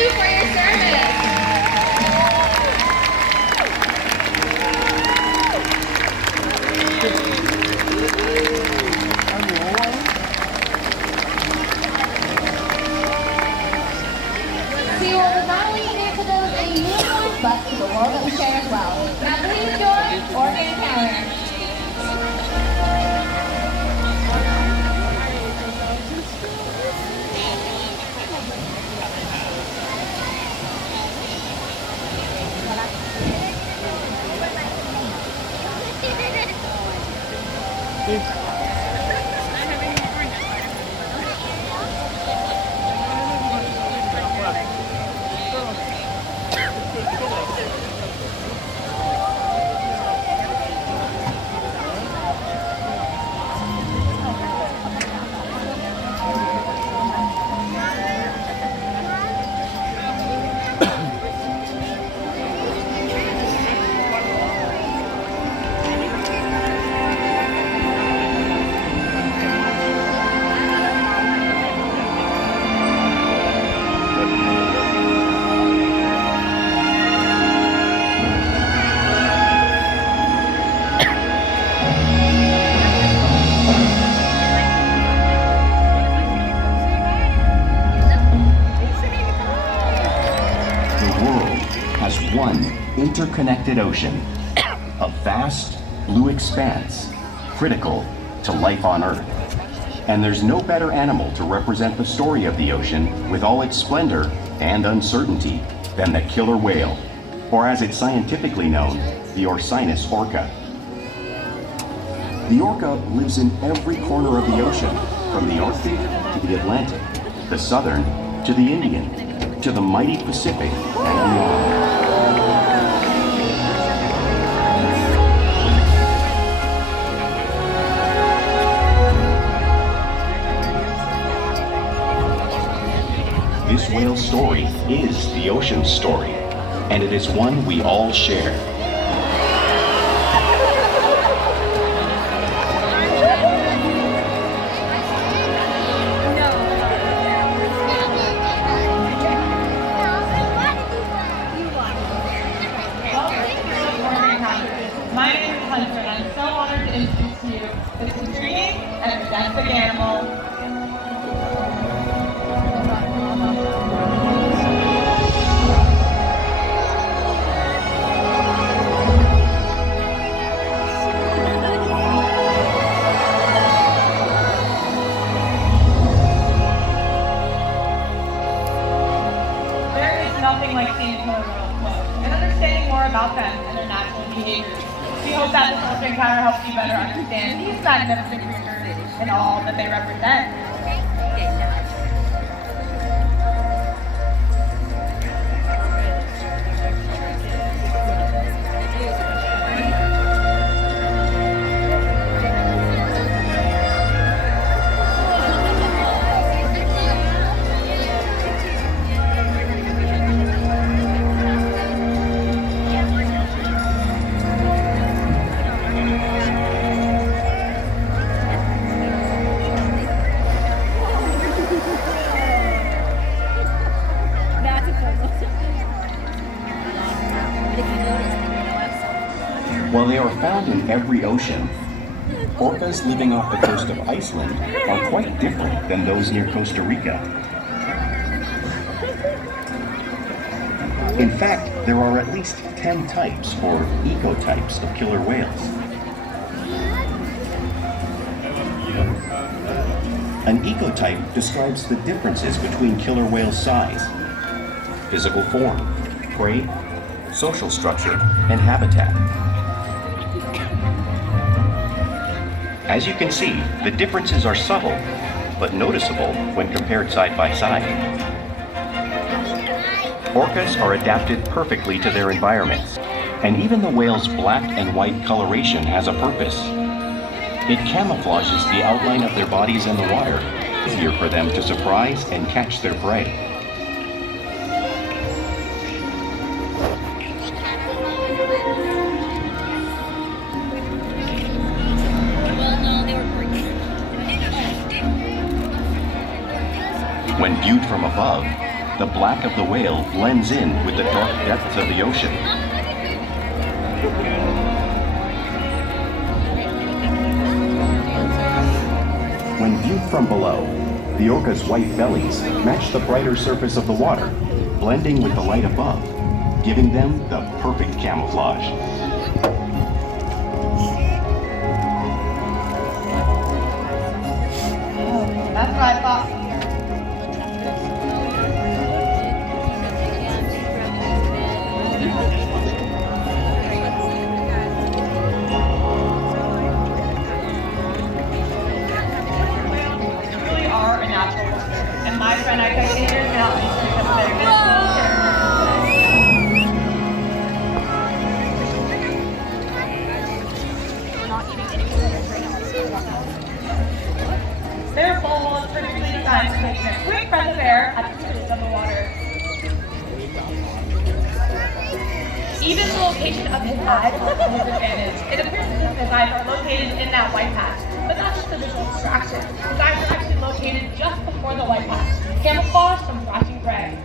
you for your service. SeaWorld is not only here to those in uniform, but to the world that we share as well. Now please join Orca Encounter. One interconnected ocean, a vast blue expanse, critical to life on Earth. And there's no better animal to represent the story of the ocean with all its splendor and uncertainty than the killer whale, or as it's scientifically known, the Orcinus orca. The orca lives in every corner of the ocean, from the Arctic to the Atlantic, the Southern to the Indian, to the mighty Pacific and beyond. This whale's story is the ocean's story, and it is one we all share. My name is Hunter, and I'm so honored to introduce to you this intriguing and majestic animal. Nothing like seeing killer whales close and understanding more about them and their natural behaviors. We hope that this Orca Encounter helps you better understand these magnificent creatures and all that they represent. While they are found in every ocean, orcas living off the coast of Iceland are quite different than those near Costa Rica. In fact, there are at least 10 types, or ecotypes, of killer whales. An ecotype describes the differences between killer whale size, physical form, prey, social structure, and habitat. As you can see, the differences are subtle, but noticeable when compared side by side. Orcas are adapted perfectly to their environments, and even the whale's black and white coloration has a purpose. It camouflages the outline of their bodies in the water, easier for them to surprise and catch their prey. When viewed from above, the black of the whale blends in with the dark depths of the ocean. When viewed from below, the orca's white bellies match the brighter surface of the water, blending with the light above, giving them the perfect camouflage. That's what I thought. Really are a natural wonder, and my friend I could hear now because of their visible Their bowl is particularly designed to make a quick breath of air at the surface of the water. Even the location of his eyes is to his advantage. It appears as if his eyes are located in that white patch, but that's just a visual distraction. His eyes are actually located just before the white patch, camouflaged from watching prey.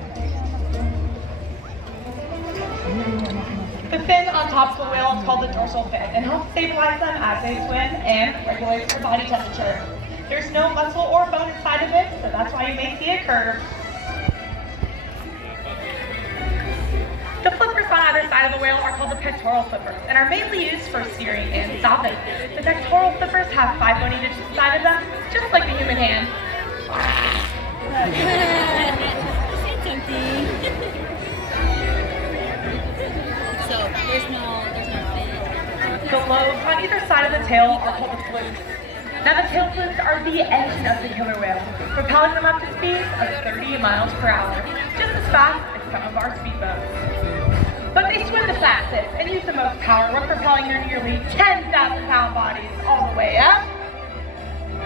The fin on top of the whale is called the dorsal fin and helps stabilize them as they swim and regulates their body temperature. There's no muscle or bone inside of it, so that's why you may see a curve. The flippers on either side of the whale are called the pectoral flippers and are mainly used for steering and stopping. The pectoral flippers have 5 bony digits inside of them, just like the human hand. So there's no fin. The lobes on either side of the tail are called the flukes. Now the tail flukes are the engine of the killer whale, propelling them up to speeds of 30 miles per hour, just as fast as some of our speedboats. But they swim the fastest and use the most power when propelling their nearly 10,000-pound bodies all the way up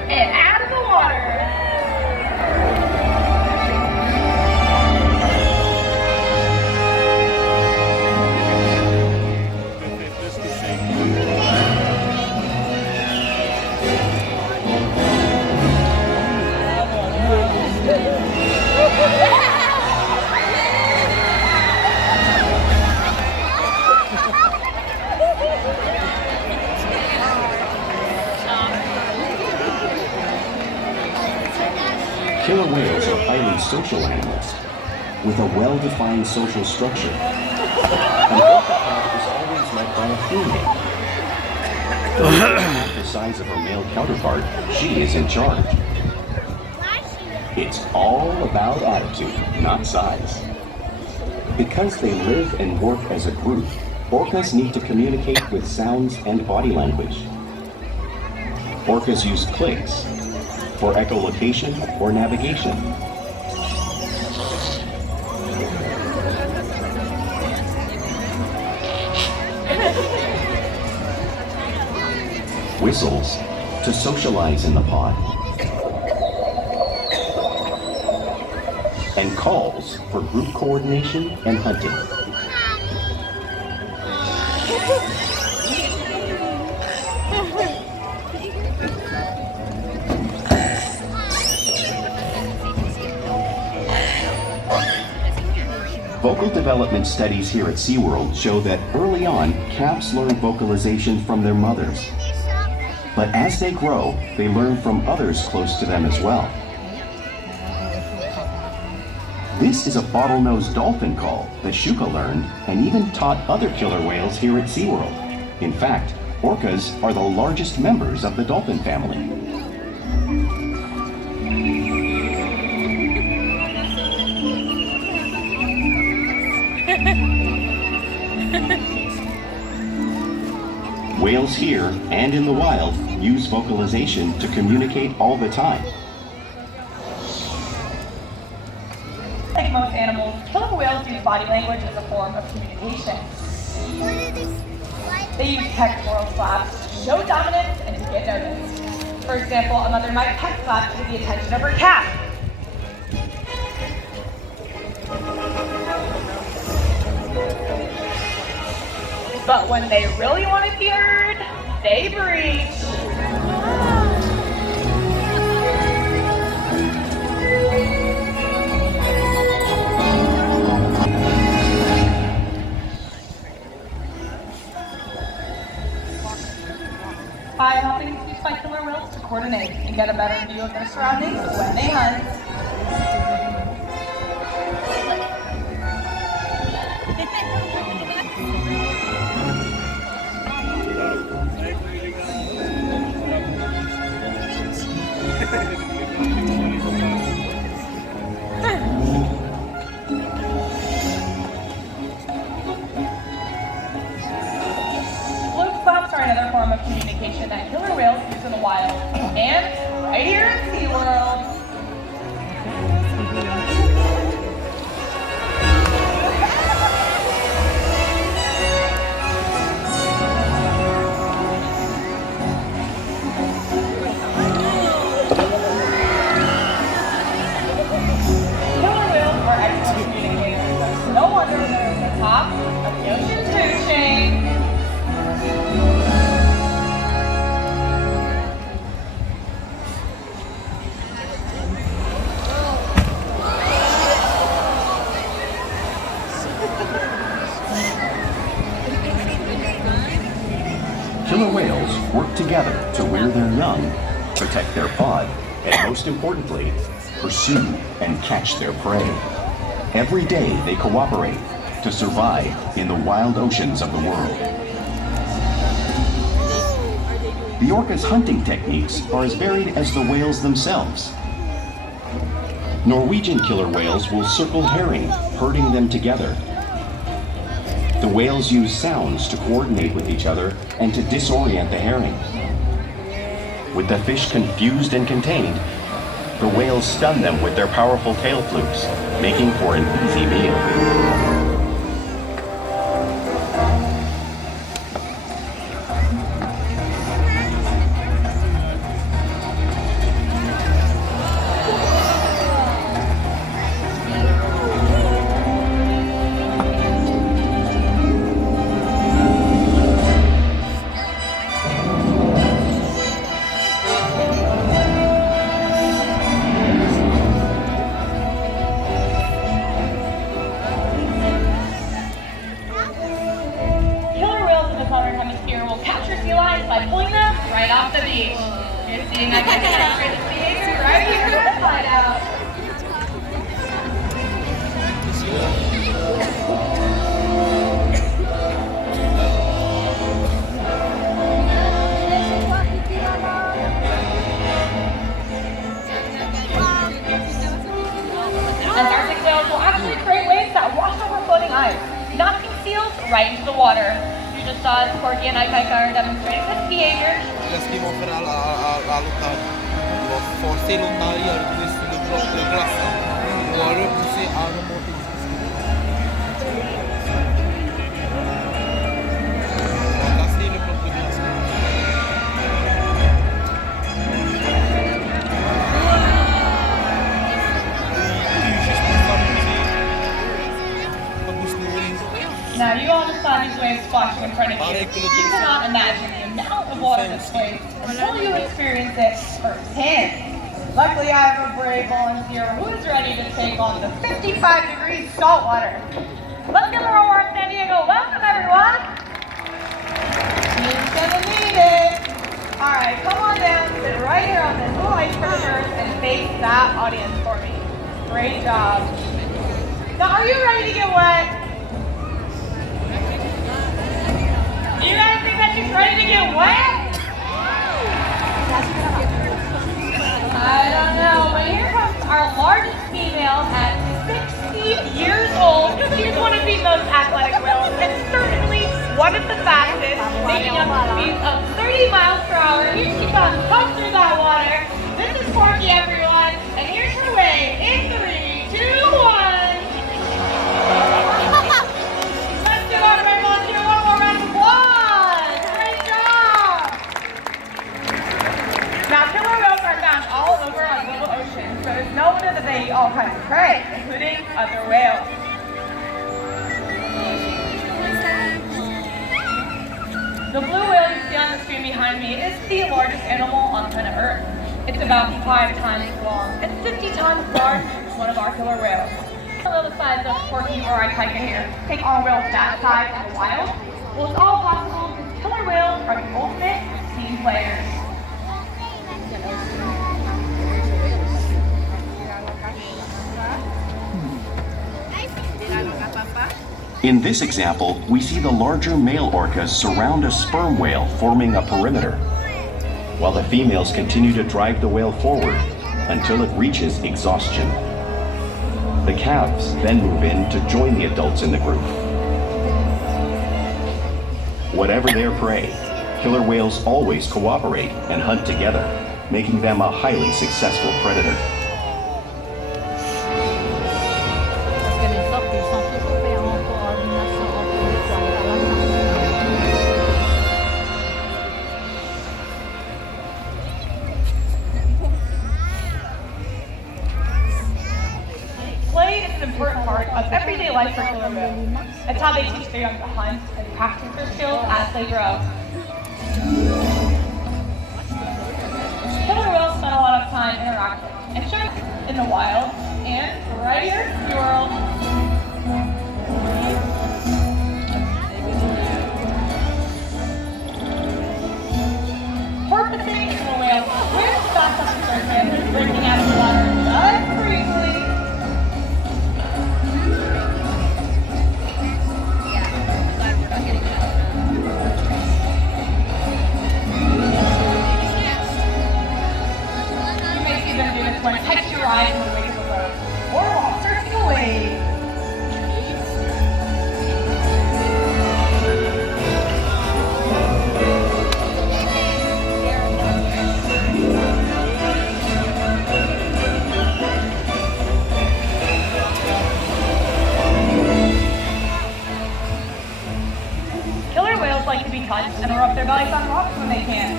and out of the water. Killer whales are highly social animals with a well-defined social structure. An orca pack is always led by a female. Half the size of her male counterpart, she is in charge. It's all about attitude, not size. Because they live and work as a group, orcas need to communicate with sounds and body language. Orcas use clicks for echolocation or navigation. Whistles to socialize in the pod. And calls for group coordination and hunting. Vocal development studies here at SeaWorld show that early on, calves learn vocalization from their mothers. But as they grow, they learn from others close to them as well. This is a bottlenose dolphin call that Shuka learned and even taught other killer whales here at SeaWorld. In fact, orcas are the largest members of the dolphin family. Whales here and in the wild use vocalization to communicate all the time. Like most animals, killer whales use body language as a form of communication. They use pectoral slaps to show dominance and to get noticed. For example, a mother might peck slap to get the attention of her calf. But when they really want to be heard, they breathe. by helping teach my killer whales to coordinate and get a better view of their surroundings when they hunt. Another form of communication that killer whales use in the wild, and right here at SeaWorld. Killer whales are excellent communicators, so no wonder they're at the top of the ocean food chain. Killer whales work together to rear their young, protect their pod, and most importantly, pursue and catch their prey. Every day they cooperate to survive in the wild oceans of the world. The orca's hunting techniques are as varied as the whales themselves. Norwegian killer whales will circle herring, herding them together. The whales use sounds to coordinate with each other and to disorient the herring. With the fish confused and contained, the whales stun them with their powerful tail flukes, making for an easy meal. By pulling them right off the beach. You're seeing I can demonstrate this behavior right here. Let's find out. Antarctic whales will actually create waves that wash over floating ice, knocking seals right into the water. You just saw Corky and I are demonstrating this behavior. Jag skriver för alla forse lontare questo proprio grassa. Ora se hanno molto. Now you all just saw these waves splashing in front of you. You cannot imagine the amount of water this waves until you experience it firsthand. Luckily I have a brave volunteer who is ready to take on the 55 degrees salt water. Let's give a SeaWorld San Diego. Welcome everyone. He's gonna need it. Alright, come on down, sit right here on this little ice earth and face that audience for me. Great job. Now are you ready to get wet? You guys think that she's ready to get wet? I don't know, but here comes our largest female at 60 years old. She's one of the most athletic whales and certainly one of the fastest, making up speeds of 30 miles per hour. Here she comes, pump through that water. This is Corky, everyone, and here's her wave in 3, 2, 1. Let's give our very volunteer one more round of applause. Great job. Now, killer whales are found all over our little ocean, so it's no wonder that they eat all kinds of prey, including other whales. The blue whale you see on the screen behind me is the largest animal on planet Earth. It's about 5 times long and 50 times larger than one of our killer whales. Below the size of Corky or our tiger here, take our whales that size in the wild? Well, it's all possible because killer whales are the ultimate team players. In this example, we see the larger male orcas surround a sperm whale, forming a perimeter, while the females continue to drive the whale forward until it reaches exhaustion. The calves then move in to join the adults in the group. Whatever their prey, killer whales always cooperate and hunt together, making them a highly successful predator. Parce que les autres, ils sont toujours faits en coordination entre eux pour aller à Play is an important part of everyday life for killer whales. It's how they teach their young to hunt and practice their skills as they grow. Killer whales spend a lot of time interacting and showing in the wild and right here at SeaWorld. Porpoising is a whale swims fast up the surface, breaking out of the water just briefly. You may see them do this when catch your eye in the wake of a boat or while surfing a wave. Killer whales like to be touched and rub their bellies on rocks when they can.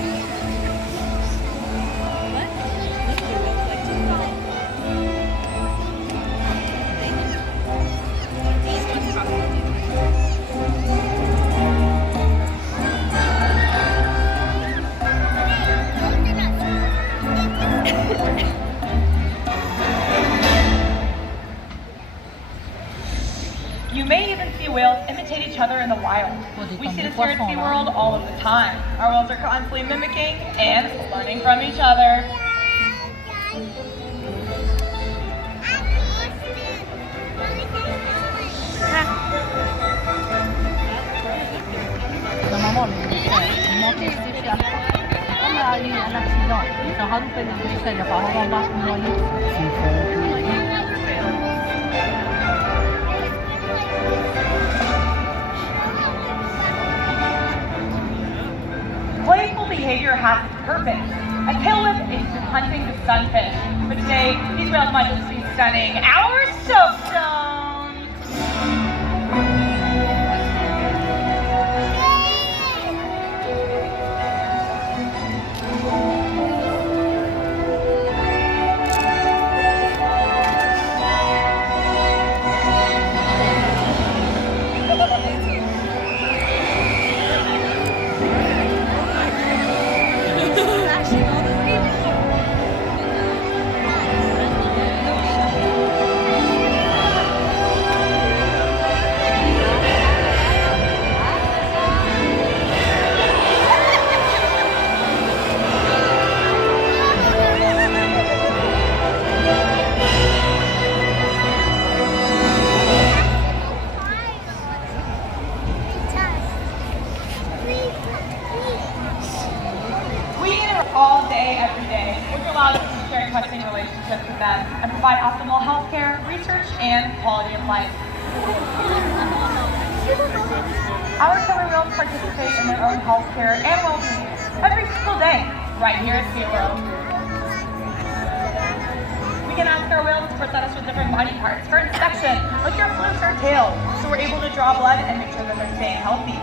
You may even see whales imitate each other in the wild. We see this here at SeaWorld all of the time. Our whales are constantly mimicking and learning from each other. Normalement, ils montent les échelles. Comme il y a eu un accident, ils ont rajouté les échelles par rapport à ce moyen. Playful behavior has its purpose. A tail whip is hunting the sunfish. But today, these whales might just be stunning our soapstones. All day, every day, which allows us to share trusting relationships with them and provide optimal healthcare, research, and quality of life. Our killer whales participate in their own healthcare and well-being every single day, right here at SeaWorld. We can ask our whales to present us with different body parts for inspection, like their flukes or tails, so we're able to draw blood and make sure that they're staying healthy.